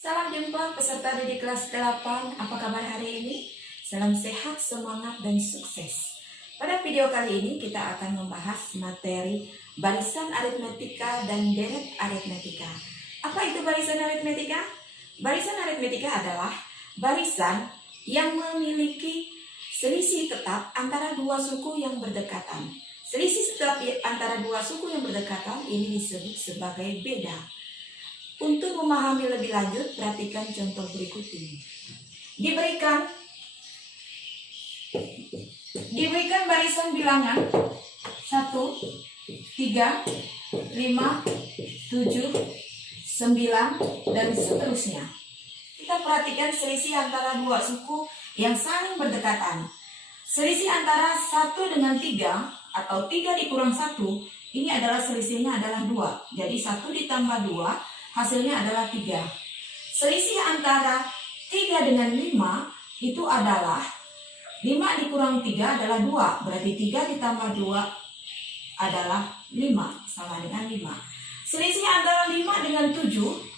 Salam jumpa peserta didik kelas 8. Apa kabar hari ini? Salam sehat, semangat, dan sukses. Pada video kali ini kita akan membahas materi barisan aritmetika dan deret aritmetika. Apa itu barisan aritmetika? Barisan aritmetika adalah barisan yang memiliki selisih tetap antara dua suku yang berdekatan. Selisih tetap antara dua suku yang berdekatan ini disebut sebagai beda. Untuk memahami lebih lanjut, perhatikan contoh berikut ini. Diberikan barisan bilangan 1, 3, 5, 7, 9, dan seterusnya. Kita perhatikan selisih antara dua suku yang saling berdekatan. Selisih antara 1 dengan 3 atau 3 dikurang 1, ini adalah selisihnya adalah 2. Jadi 1 ditambah 2 hasilnya adalah 3. Selisih antara 3 dengan 5 itu adalah 5 dikurang 3 adalah 2. Berarti 3 ditambah 2 adalah 5, sama dengan 5. Selisih antara 5 dengan 7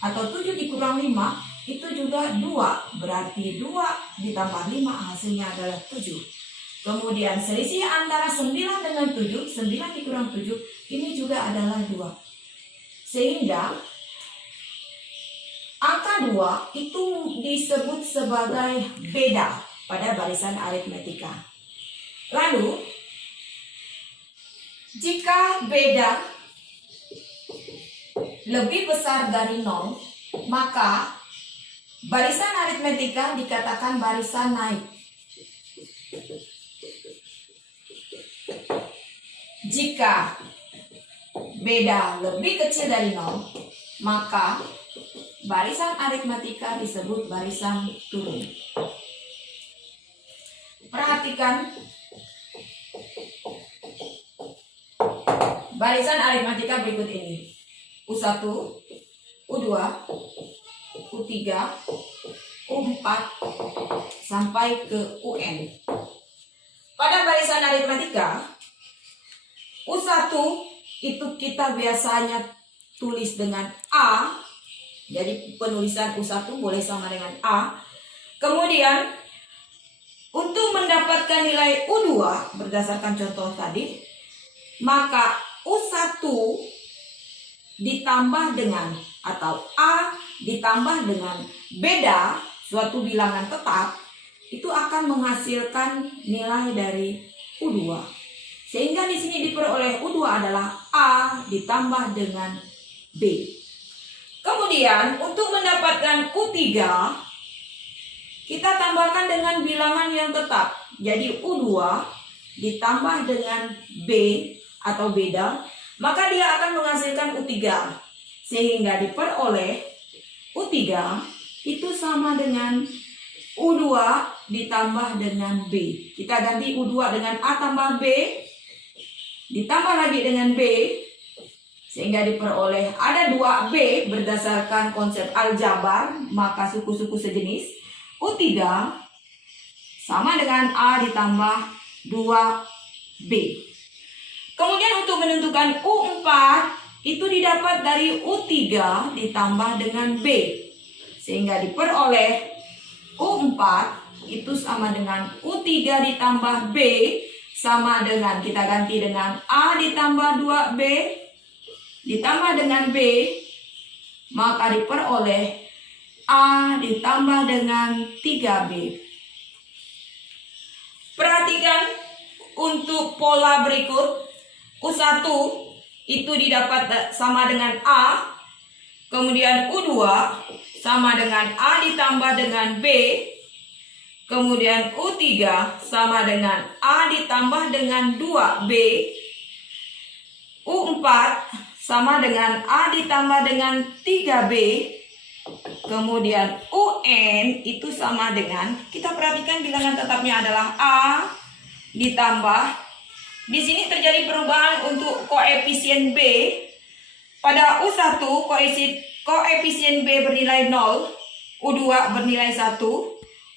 atau 7 dikurang 5 itu juga 2. Berarti 2 ditambah 5 hasilnya adalah 7. Kemudian selisih antara 9 dengan 7, 9 dikurang 7 ini juga adalah 2. Sehingga angka 2 itu disebut sebagai beda pada barisan aritmetika. Lalu, jika beda lebih besar dari 0, maka barisan aritmetika dikatakan barisan naik. Jika beda lebih kecil dari 0, maka barisan aritmetika disebut barisan turun. Perhatikan barisan aritmetika berikut ini. U1, U2, U3, U4 sampai ke UN. Pada barisan aritmetika U1 itu kita biasanya tulis dengan A. Jadi penulisan U1 boleh sama dengan A. Kemudian untuk mendapatkan nilai U2 berdasarkan contoh tadi, maka U1 ditambah dengan atau A ditambah dengan beda suatu bilangan tetap itu akan menghasilkan nilai dari U2. Sehingga di sini diperoleh U2 adalah A ditambah dengan B. Kemudian untuk mendapatkan U3 kita tambahkan dengan bilangan yang tetap. Jadi U2 ditambah dengan B atau beda, maka dia akan menghasilkan U3. Sehingga diperoleh U3 itu sama dengan U2 ditambah dengan B. Kita ganti U2 dengan A tambah B ditambah lagi dengan B, sehingga diperoleh ada 2B berdasarkan konsep aljabar, maka suku-suku sejenis. U3 sama dengan A ditambah 2B. Kemudian untuk menentukan U4 itu didapat dari U3 ditambah dengan B. Sehingga diperoleh U4 itu sama dengan U3 ditambah B sama dengan kita ganti dengan A ditambah 2B ditambah dengan B, maka diperoleh A ditambah dengan 3B. Perhatikan untuk pola berikut. U1 itu didapat sama dengan A, kemudian U2 sama dengan A ditambah dengan B, kemudian U3 sama dengan A ditambah dengan 2B, U4 sama dengan A ditambah dengan 3B, kemudian UN itu sama dengan, kita perhatikan bilangan tetapnya adalah A ditambah, di sini terjadi perubahan untuk koefisien B. Pada U1 koefisien B bernilai 0, U2 bernilai 1,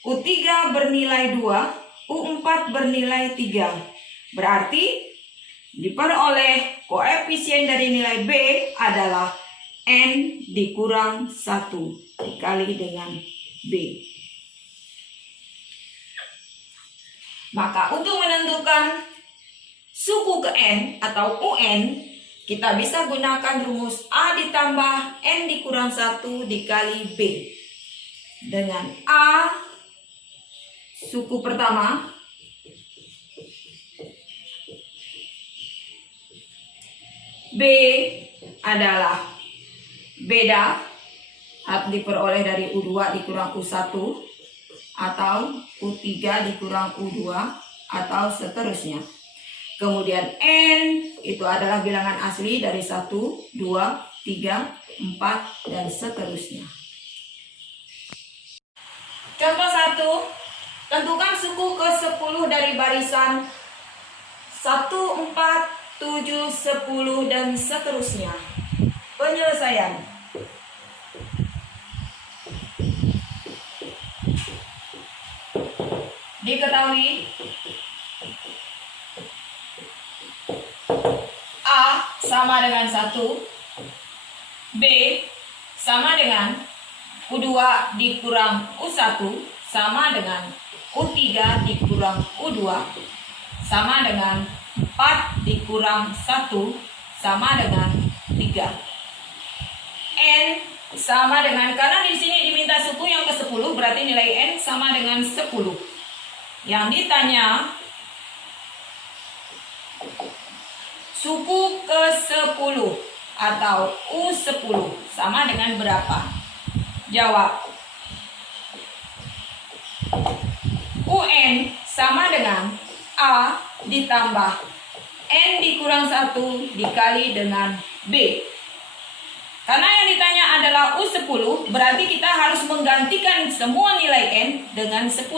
U3 bernilai 2, U4 bernilai 3. Berarti diperoleh koefisien dari nilai B adalah N dikurang 1. dikali dengan B. Maka untuk menentukan suku ke N atau UN, kita bisa gunakan rumus A ditambah N dikurang 1 dikali B. Dengan A suku pertama B adalah beda diperoleh dari U2 dikurang U1 atau U3 dikurang U2 atau seterusnya. Kemudian N itu adalah bilangan asli dari 1, 2, 3, 4 dan seterusnya. Contoh 1, tentukan suku ke-10 dari barisan 1, 4, 7, 10 dan seterusnya. Penyelesaian. Diketahui A sama dengan 1, B sama dengan U2 dikurang U1 sama dengan U3 dikurang U2 sama dengan 4 dikurang 1 sama dengan 3. N sama dengan, karena di sini diminta suku yang ke-10, berarti nilai N sama dengan 10. Yang ditanya suku ke-10 atau U10 sama dengan berapa? Jawab. UN sama dengan A ditambah N dikurang 1 dikali dengan B. Karena yang ditanya adalah U10, berarti kita harus menggantikan semua nilai N dengan 10.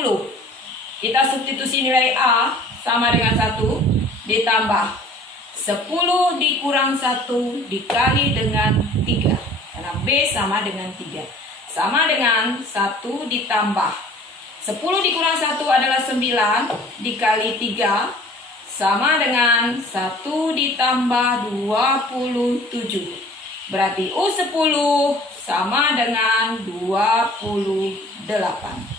Kita substitusi nilai A sama dengan 1 ditambah 10 dikurang 1 dikali dengan 3. Karena B sama dengan 3. Sama dengan 1 ditambah 10 dikurang 1 adalah 9 dikali 3 sama dengan 1 ditambah 27. Berarti U10 sama dengan 28.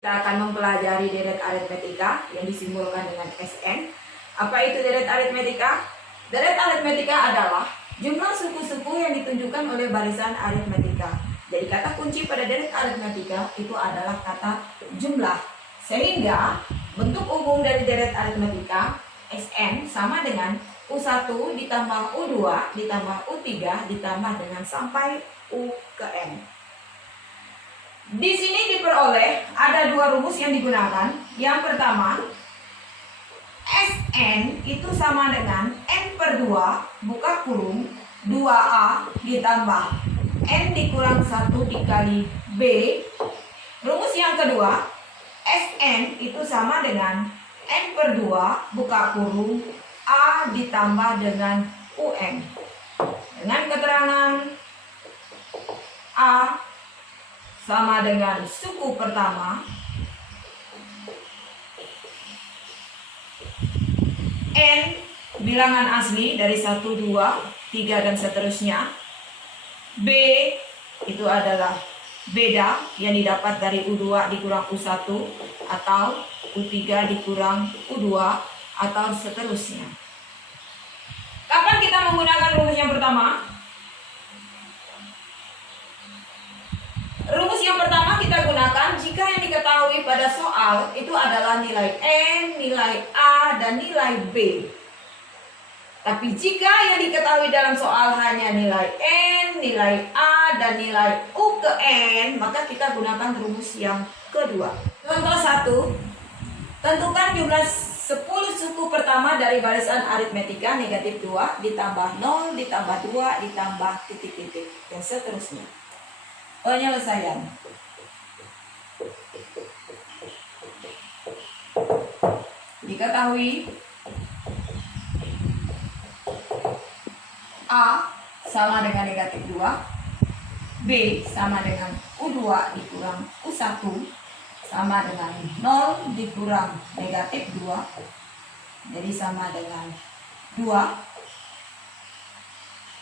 Kita akan mempelajari deret aritmetika yang disimbolkan dengan SN. Apa itu deret aritmetika? Deret aritmetika adalah jumlah suku-suku yang ditunjukkan oleh barisan aritmetika. Jadi kata kunci pada deret aritmetika itu adalah kata jumlah. Sehingga bentuk umum dari deret aritmetika SN sama dengan U1 ditambah U2 ditambah U3 ditambah dengan sampai U ke N. Di sini diperoleh ada dua rumus yang digunakan. Yang pertama, Sn itu sama dengan N per 2 buka kurung 2A ditambah N dikurang 1 dikali B. Rumus yang kedua, Sn itu sama dengan N per 2 buka kurung A ditambah dengan UN. Dengan keterangan A sama dengan suku pertama, N bilangan asli dari 1, 2, 3 dan seterusnya. B itu adalah beda yang didapat dari U2 dikurang U1 atau U3 dikurang U2 atau seterusnya. Kapan kita menggunakan rumus yang pertama? Rumus yang pertama kita gunakan jika yang diketahui pada soal itu adalah nilai N, nilai A, dan nilai B. Tapi jika yang diketahui dalam soal hanya nilai N, nilai A, dan nilai U ke N, maka kita gunakan rumus yang kedua. Contoh 1, tentukan jumlah 10 suku pertama dari barisan aritmetika negatif 2 ditambah 0 ditambah 2 ditambah titik-titik dan seterusnya. Penyelesaian. Diketahui A sama dengan negatif 2, B sama dengan U2 dikurang U1 sama dengan 0 dikurang negatif 2, jadi sama dengan 2.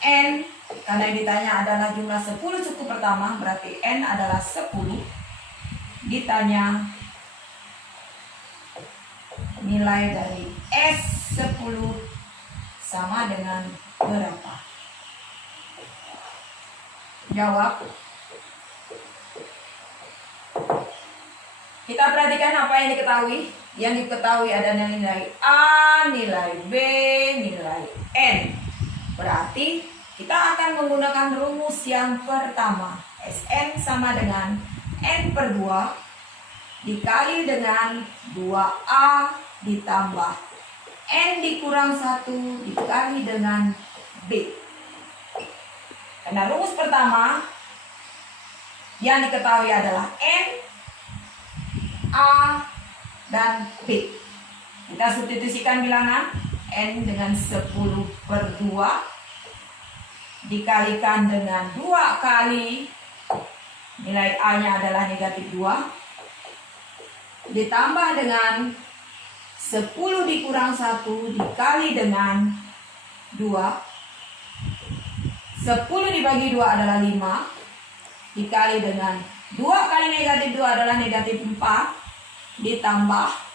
N Karena yang ditanya adalah jumlah 10 suku pertama, berarti N adalah 10. Ditanya nilai dari S10 sama dengan berapa? Jawab. Kita perhatikan apa yang diketahui. Yang diketahui ada nilai A, nilai B, nilai N. Berarti kita akan menggunakan rumus yang pertama. Sn sama dengan N per 2 dikali dengan 2A ditambah N dikurang 1 dikali dengan B. Karena rumus pertama yang diketahui adalah N, A, dan B. Kita substitusikan bilangan. N dengan 10 per 2 dikalikan dengan 2 kali nilai A nya adalah negatif 2 ditambah dengan 10 dikurang 1 dikali dengan 2. 10 dibagi 2 adalah 5 dikali dengan 2 kali negatif 2 adalah negatif 4 ditambah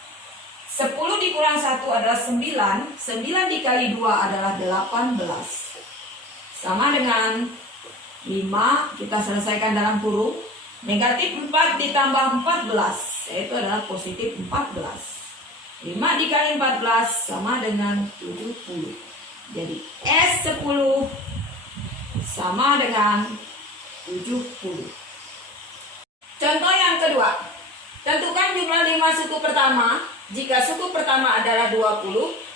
10 dikurang 1 adalah 9. 9 dikali 2 adalah 18. Sama dengan 5, kita selesaikan dalam kurung. Negatif 4 ditambah 14, yaitu adalah positif 14. 5 dikali 14 sama dengan 70. Jadi S10 sama dengan 70. Contoh yang kedua. Tentukan jumlah 5 suku pertama jika suku pertama adalah 20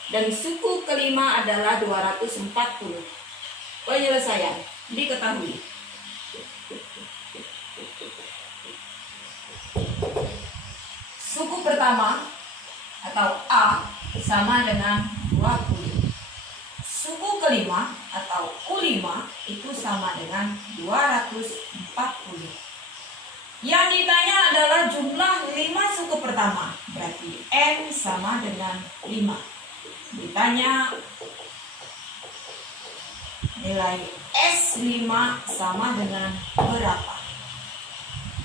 dan suku kelima adalah 240. Penyelesaian diketahui. Suku pertama atau A sama dengan 20. Suku kelima atau U5 itu sama dengan 240. Yang ditanya adalah jumlah 5 suku pertama, berarti N sama dengan 5. Ditanya nilai S5 sama dengan berapa?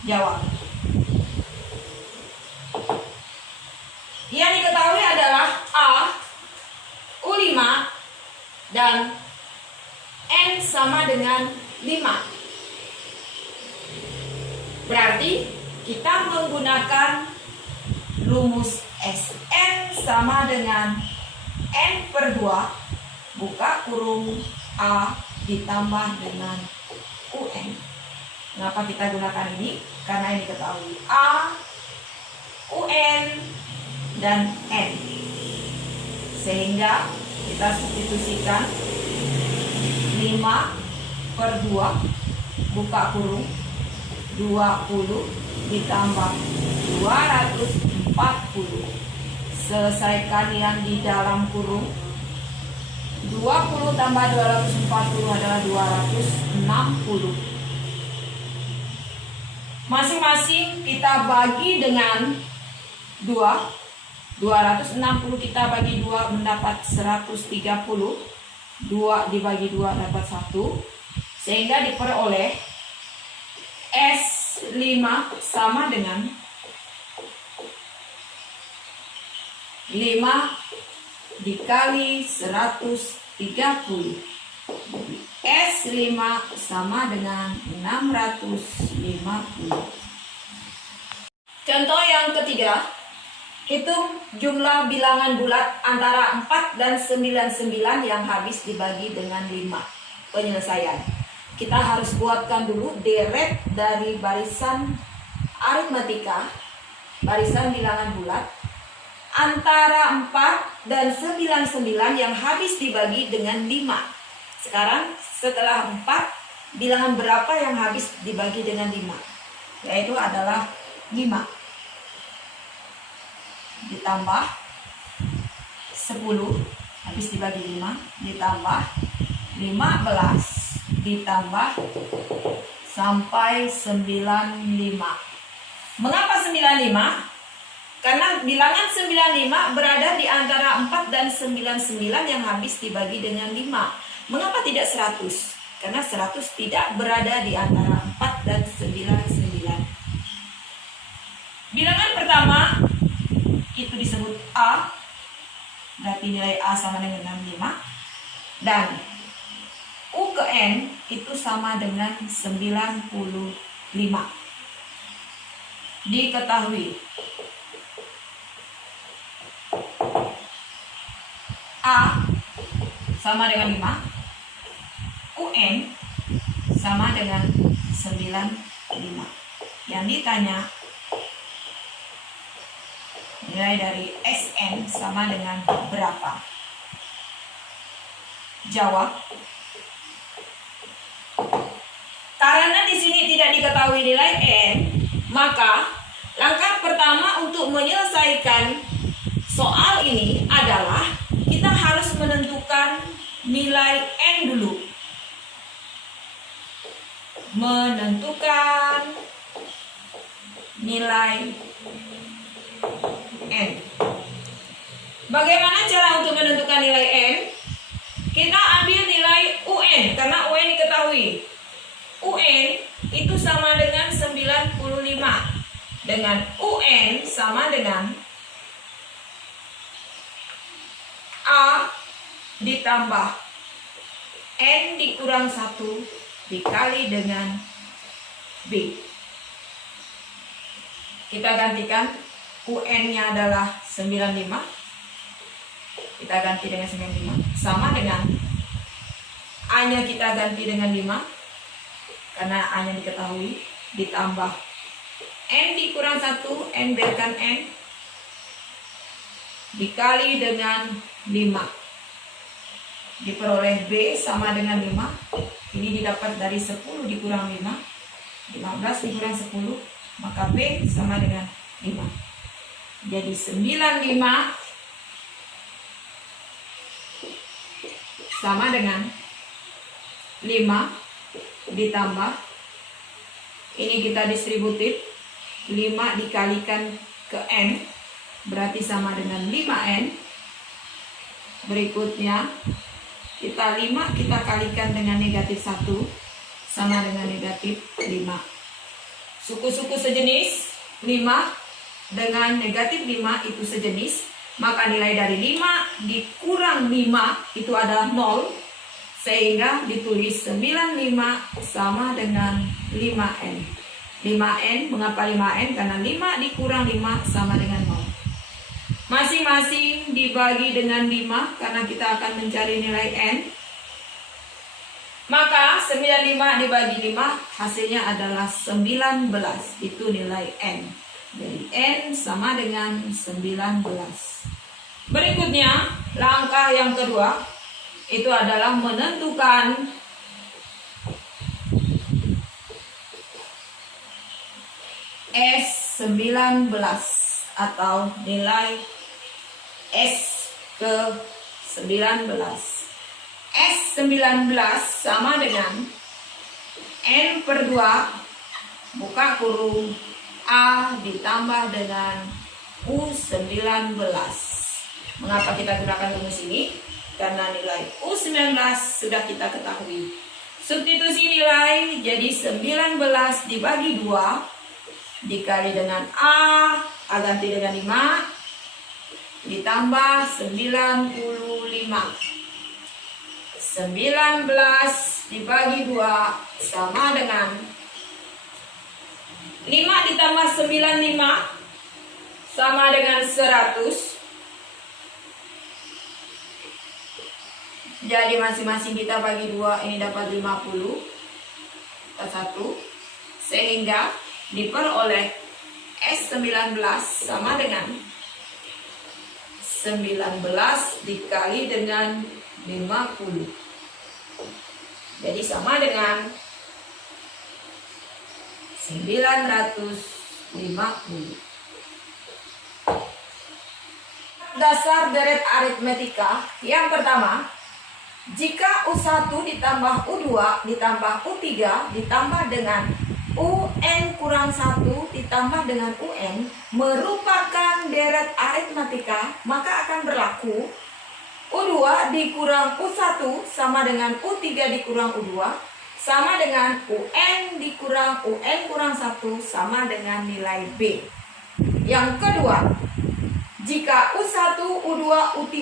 Jawab. Yang diketahui adalah A, U5, dan N sama dengan 5. Berarti kita menggunakan rumus Sn sama dengan N per 2 buka kurung A ditambah dengan UN. Kenapa kita gunakan ini? Karena ini ketahui A, UN, dan N. Sehingga kita substitusikan 5 per 2 buka kurung 20 ditambah 240. Selesaikan yang di dalam kurung. 20 tambah 240 adalah 260. Masing-masing kita bagi dengan 2. 260 kita bagi 2 mendapat 130. 2 dibagi 2 dapat 1. Sehingga diperoleh S5 sama dengan 5 dikali 130. S5 sama dengan 650. Contoh yang ketiga. Hitung jumlah bilangan bulat antara 4 dan 99 yang habis dibagi dengan 5. Penyelesaian. Kita harus buatkan dulu deret dari barisan aritmatika, barisan bilangan bulat, antara 4 dan 99 yang habis dibagi dengan 5. Sekarang setelah 4, bilangan berapa yang habis dibagi dengan 5? Yaitu adalah 5. Ditambah 10 habis dibagi 5, ditambah 15, ditambah sampai 95. Mengapa 95? Karena bilangan 95 berada di antara 4 dan 99 yang habis dibagi dengan 5. Mengapa tidak 100? karena 100 tidak berada di antara 4 dan 99. Bilangan pertama itu disebut A, berarti nilai A sama dengan 65, dan U ke N itu sama dengan 95. Diketahui A sama dengan 5, UN sama dengan 95. Yang ditanya nilai dari SN sama dengan berapa? Jawab. Karena di sini tidak diketahui nilai N, maka langkah pertama untuk menyelesaikan soal ini adalah kita harus menentukan nilai N dulu. Menentukan nilai N. Bagaimana cara untuk menentukan nilai N? Kita ambil nilai UN, karena UN diketahui. UN itu sama dengan 95. Dengan UN sama dengan A ditambah N dikurang 1 dikali dengan B. Kita gantikan, UN-nya adalah 95. Kita ganti dengan 95 sama dengan A-nya kita ganti dengan 5 karena A-nya diketahui, ditambah N dikurang 1, N biarkan N, dikali dengan 5. Diperoleh B sama dengan 5. Ini didapat dari 10 dikurang 5, 15 dikurang 10, maka B sama dengan 5. Jadi 95 sama dengan 5 ditambah, ini kita distributif, 5 dikalikan ke N berarti sama dengan 5N. Berikutnya kita 5 kita kalikan dengan negatif 1 sama dengan negatif 5. Suku-suku sejenis, 5 dengan negatif 5 itu sejenis, maka nilai dari 5 dikurang 5 itu adalah 0, sehingga ditulis 95 sama dengan 5N. 5N, mengapa 5N? Karena 5 dikurang 5 sama dengan 0. Masing-masing dibagi dengan 5 karena kita akan mencari nilai N. Maka 95 dibagi 5 hasilnya adalah 19. Itu nilai N. Jadi N sama dengan 19. Berikutnya, langkah yang kedua itu adalah menentukan S19 atau nilai S ke 19. S19 sama dengan N per 2 buka kurung A ditambah dengan U19. Mengapa kita gunakan rumus ini? Karena nilai U19 sudah kita ketahui. Substitusi nilai jadi 19 dibagi 2 dikali dengan A ganti dengan 5 ditambah 95. 19 dibagi 2 sama dengan 5 ditambah 95 sama dengan 100. Jadi masing-masing kita bagi 2, ini dapat 50 kita 1, sehingga diperoleh S19 sama dengan 19 dikali dengan 50. Jadi sama dengan 950. Dasar deret aritmetika yang pertama, jika U1 ditambah U2 ditambah U3 ditambah dengan UN kurang 1 ditambah dengan UN merupakan deret aritmetika, maka akan berlaku U2 dikurang U1 sama dengan U3 dikurang U2 sama dengan UN dikurang UN kurang 1 sama dengan nilai B. Yang kedua, jika U1, U2, U3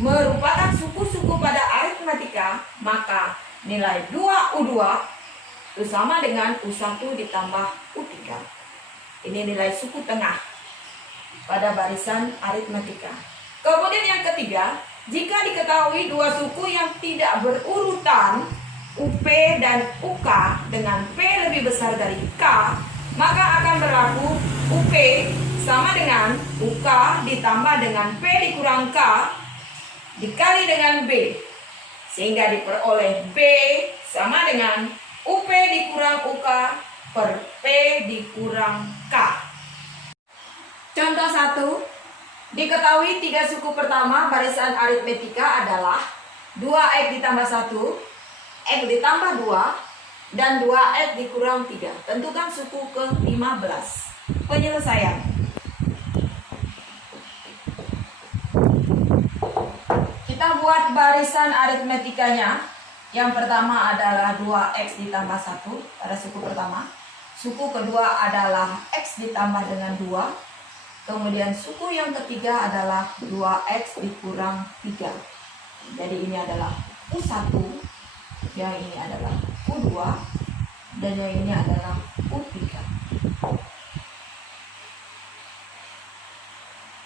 merupakan suku-suku pada aritmatika, maka nilai 2U2 itu sama dengan U1 ditambah U3. Ini nilai suku tengah pada barisan aritmatika. Kemudian yang ketiga, jika diketahui dua suku yang tidak berurutan, UP dan UK dengan P lebih besar dari K, maka akan berlaku UP sama dengan UK ditambah dengan P dikurang K dikali dengan B, sehingga diperoleh B sama dengan UP dikurang UK per P dikurang K. Contoh 1, diketahui tiga suku pertama barisan aritmetika adalah 2X ditambah 1, X ditambah 2, dan 2X dikurang 3. Tentukan suku ke-15. Penyelesaian. Kita buat barisan aritmetikanya. Yang pertama adalah 2X ditambah 1 pada suku pertama. Suku kedua adalah X ditambah dengan 2. Kemudian suku yang ketiga adalah 2X dikurang 3. Jadi ini adalah U1, yang ini adalah U2, dan yang ini adalah U3.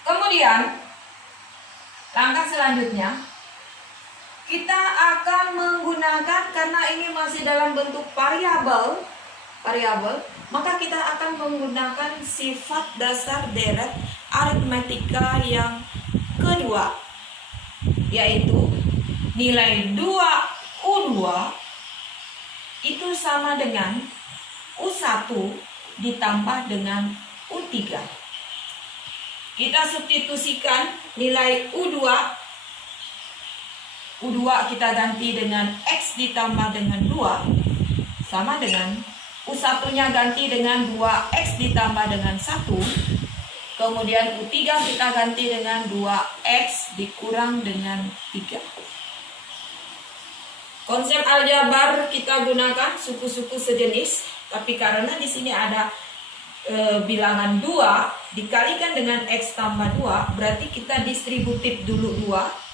Kemudian langkah selanjutnya, kita akan menggunakan, karena ini masih dalam bentuk variabel, maka kita akan menggunakan sifat dasar deret aritmetika yang kedua, yaitu nilai 2U2 itu sama dengan U1 ditambah dengan U3. Kita substitusikan nilai U2 kita ganti dengan X ditambah dengan 2 sama dengan U1-nya ganti dengan 2X ditambah dengan 1. Kemudian U3 kita ganti dengan 2X dikurang dengan 3. Konsep aljabar kita gunakan suku-suku sejenis, tapi karena di sini ada bilangan 2 dikalikan dengan X tambah 2, berarti kita distributif dulu 2.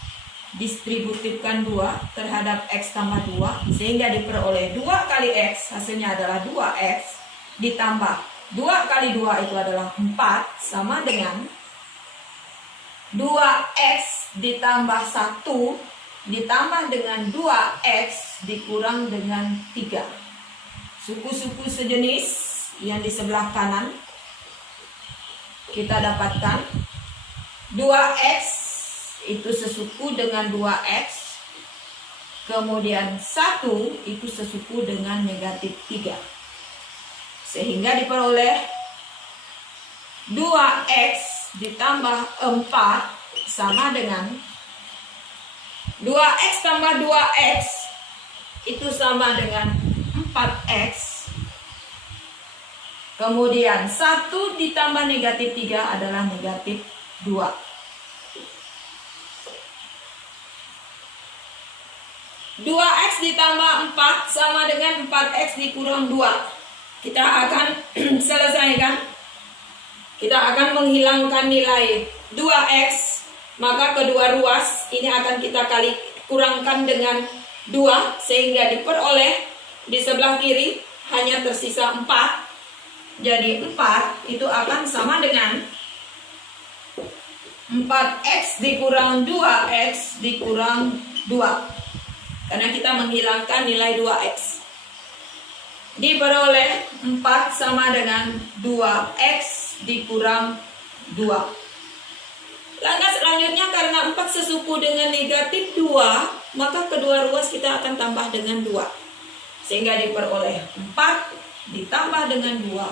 Distributifkan 2 terhadap X tambah 2, sehingga diperoleh 2 kali X, hasilnya adalah 2X, ditambah 2 kali 2 itu adalah 4, sama dengan 2X ditambah 1 ditambah dengan 2X dikurang dengan 3. Suku-suku sejenis yang di sebelah kanan kita dapatkan 2X itu sesuku dengan 2X, kemudian 1 itu sesuku dengan negatif 3, sehingga diperoleh 2X ditambah 4 sama dengan 2X tambah 2X itu sama dengan 4X, kemudian 1 ditambah negatif 3 adalah negatif 2. 2X ditambah 4 sama dengan 4X dikurang 2. Kita akan selesaikan. Kita akan menghilangkan nilai 2X, maka kedua ruas ini akan kita kurangkan dengan 2, sehingga diperoleh di sebelah kiri hanya tersisa 4. Jadi 4 itu akan sama dengan 4X dikurang 2X dikurang 2. Karena kita menghilangkan nilai 2X. Diperoleh 4 sama dengan 2X dikurang 2. Langkah selanjutnya, karena 4 sesuku dengan negatif 2, maka kedua ruas kita akan tambah dengan 2. Sehingga diperoleh 4 ditambah dengan 2.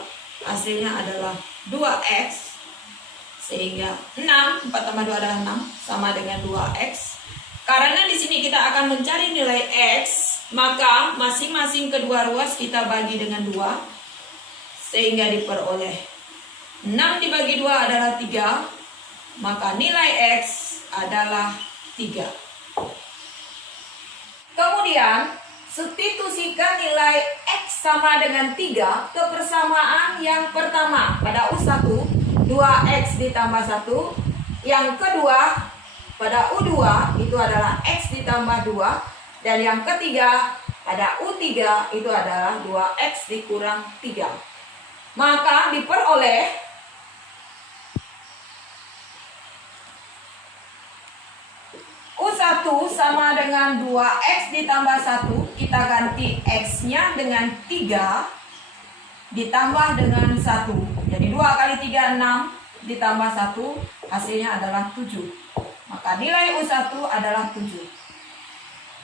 Hasilnya adalah 2X. Sehingga 6, 4 tambah 2 adalah 6, sama dengan 2X. Karena di sini kita akan mencari nilai X, maka masing-masing kedua ruas kita bagi dengan 2, sehingga diperoleh 6 dibagi 2 adalah 3, maka nilai X adalah 3. Kemudian substitusikan nilai X sama dengan 3 ke persamaan yang pertama. Pada U1, 2X ditambah 1. Yang kedua, pada U2 itu adalah X ditambah 2. Dan yang ketiga, pada U3 itu adalah 2X dikurang 3. Maka diperoleh U1 sama dengan 2X ditambah 1. Kita ganti X-nya dengan 3 ditambah dengan 1. Jadi 2 kali 3, 6 ditambah 1, hasilnya adalah 7. Maka nilai U1 adalah 7.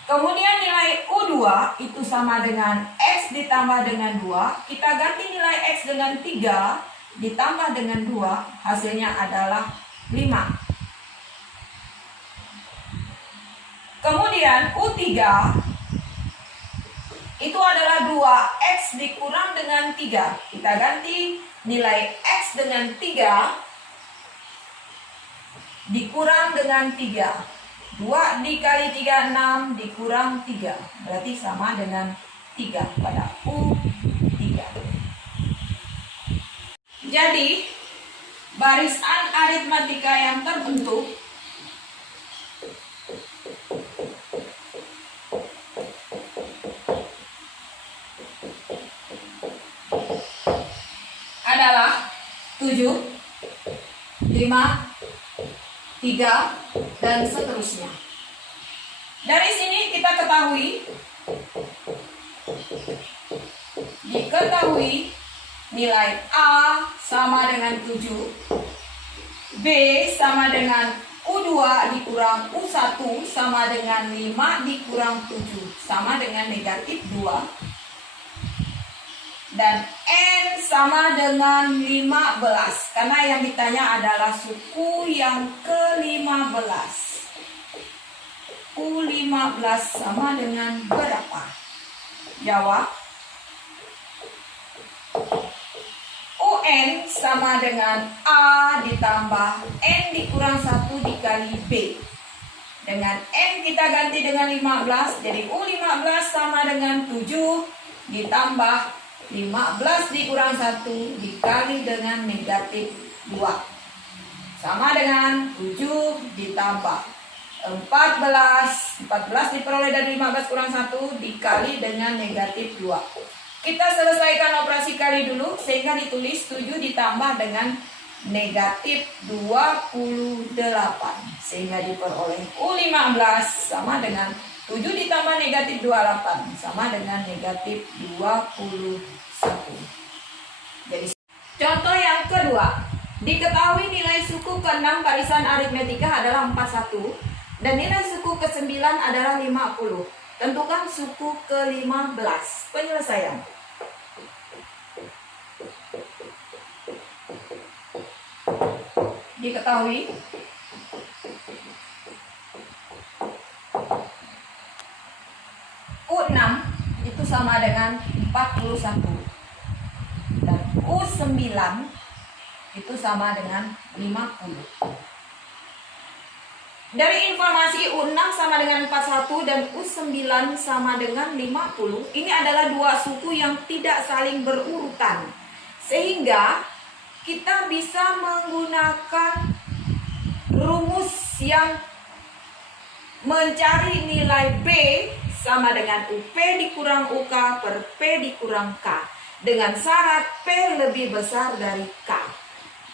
Kemudian nilai U2 itu sama dengan X ditambah dengan 2. Kita ganti nilai X dengan 3 ditambah dengan 2, hasilnya adalah 5. Kemudian U3 itu adalah 2X dikurang dengan 3. Kita ganti nilai X dengan 3 dikurang dengan 3. 2 dikali 3, 6 dikurang 3. Berarti sama dengan 3 pada U3. Jadi barisan aritmatika yang terbentuk adalah 7, 5, 3, dan seterusnya. Dari sini kita diketahui nilai A sama dengan 7, B sama dengan U2 dikurang U1 sama dengan 5 dikurang 7 sama dengan negatif 2, dan N sama dengan 15, karena yang ditanya adalah suku yang ke-15. U15 sama dengan berapa? Jawab. UN sama dengan A ditambah N dikurang 1 dikali B. Dengan N kita ganti dengan 15, jadi U15 sama dengan 7 ditambah 15 dikurang 1 dikali dengan negatif 2. Sama dengan 7 ditambah 14 diperoleh dari 15 kurang 1 dikali dengan negatif 2. Kita selesaikan operasi kali dulu, sehingga ditulis 7 ditambah dengan negatif 28. Sehingga diperoleh U15 sama dengan 7 ditambah negatif 28 sama dengan negatif 21. Jadi contoh yang kedua, diketahui nilai suku ke-6 barisan aritmetika adalah 41 dan nilai suku ke-9 adalah 50. Tentukan suku ke-15. Penyelesaian. Diketahui U6 itu sama dengan 41 dan U9 itu sama dengan 50. Dari informasi U6 sama dengan 41 dan U9 sama dengan 50, ini adalah dua suku yang tidak saling berurutan, sehingga kita bisa menggunakan rumus yang mencari nilai B sama dengan UP dikurang UK per P dikurang K, dengan syarat P lebih besar dari K.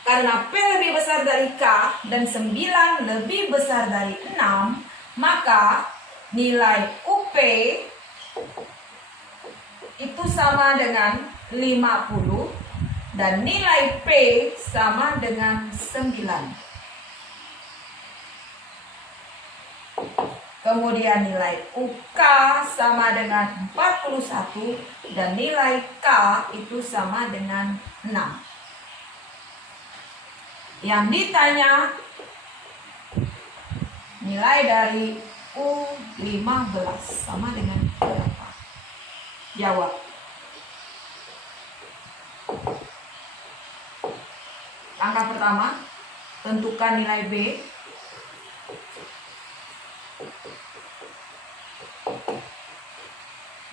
Karena P lebih besar dari K dan 9 lebih besar dari 6, maka nilai UP itu sama dengan 50 dan nilai P sama dengan 9. Kemudian nilai UK sama dengan 41 dan nilai K itu sama dengan 6. Yang ditanya nilai dari U15 sama dengan berapa? Jawab. Langkah pertama, tentukan nilai B.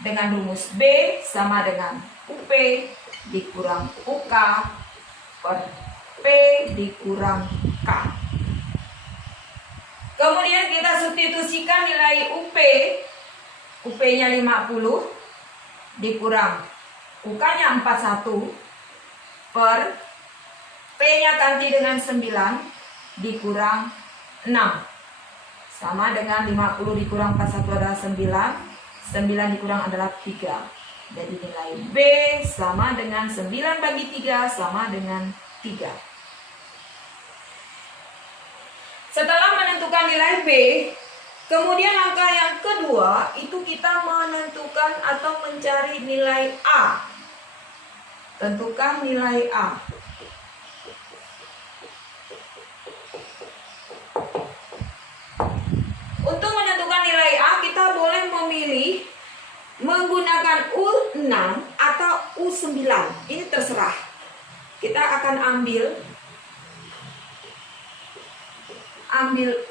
dengan rumus B sama dengan UP dikurang UK per P dikurang K. Kemudian kita substitusikan nilai UP-nya 50 dikurang UK-nya 41 per P-nya ganti dengan 9 dikurang 6 sama dengan 50 dikurang 41 adalah 9 dikurang adalah 3. Jadi nilai B sama dengan 9 bagi 3 sama dengan 3. Setelah menentukan nilai B, kemudian langkah yang kedua itu kita menentukan atau mencari nilai A. Tentukan nilai A. Untuk menentukan nilai A, kita boleh memilih menggunakan U6 atau U9. Ini terserah. Kita akan ambil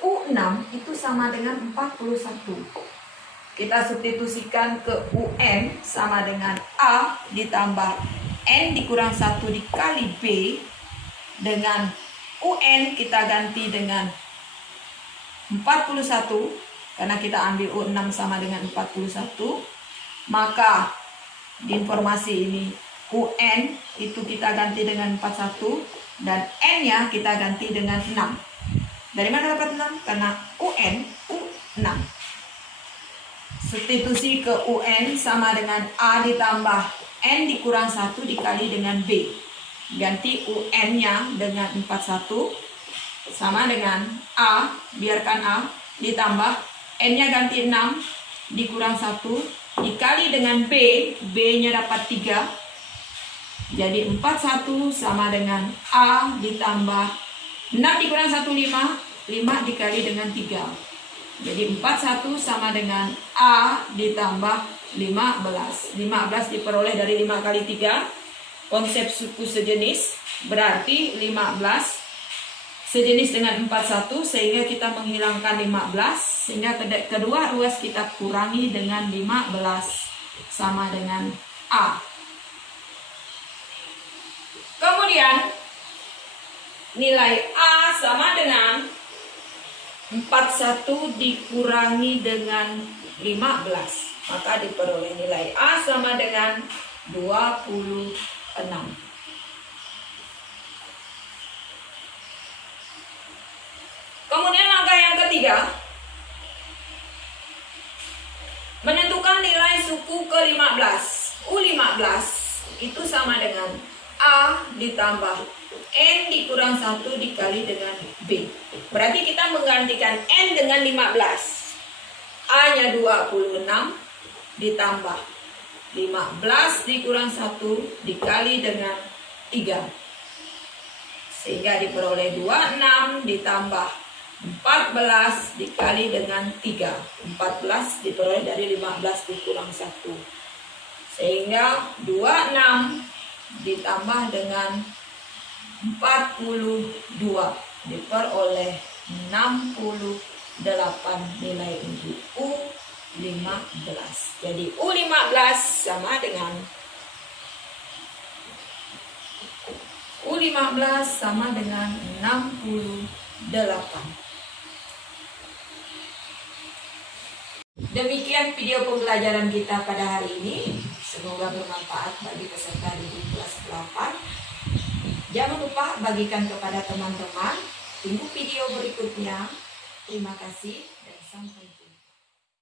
U6 itu sama dengan 41. Kita substitusikan ke UN sama dengan A ditambah N dikurang 1 dikali B. Dengan UN kita ganti dengan 41 karena kita ambil U6 sama dengan 41. Maka di informasi ini UN itu kita ganti dengan 41 dan N-nya kita ganti dengan 6. Dari mana dapat 6? Karena UN, U6. Substitusi ke UN sama dengan A ditambah N dikurang 1 dikali dengan B. Ganti UN-nya dengan 41 sama dengan A, biarkan A, ditambah N-nya ganti 6 dikurang 1 dikali dengan B, B-nya dapat 3. Jadi 41 sama dengan A ditambah 6 dikurang 1, 5 dikali dengan 3. Jadi 41 sama dengan A ditambah 15. 15 diperoleh dari 5 kali 3. Konsep suku sejenis berarti 15 sejenis dengan 41 sehingga kita menghilangkan 15. Sehingga kedua ruas kita kurangi dengan 15 sama dengan A. Kemudian nilai A sama dengan 41 dikurangi dengan 15. Maka diperoleh nilai A sama dengan 26. Kemudian langkah yang ketiga, menentukan nilai suku ke-15. U15 itu sama dengan A ditambah N dikurang 1 dikali dengan B. Berarti kita menggantikan N dengan 15. A-nya 26 ditambah 15 dikurang 1 dikali dengan 3. Sehingga diperoleh 26 ditambah 14 dikali dengan 3. 14 diperoleh dari 15 dikurang 1. Sehingga 26 ditambah dengan 42 diperoleh 68 nilai untuk U15. Jadi U15 sama dengan 68. Demikian video pembelajaran kita pada hari ini. Semoga bermanfaat bagi peserta didik kelas 8. Jangan lupa bagikan kepada teman-teman. Tunggu video berikutnya. Terima kasih dan sampai jumpa.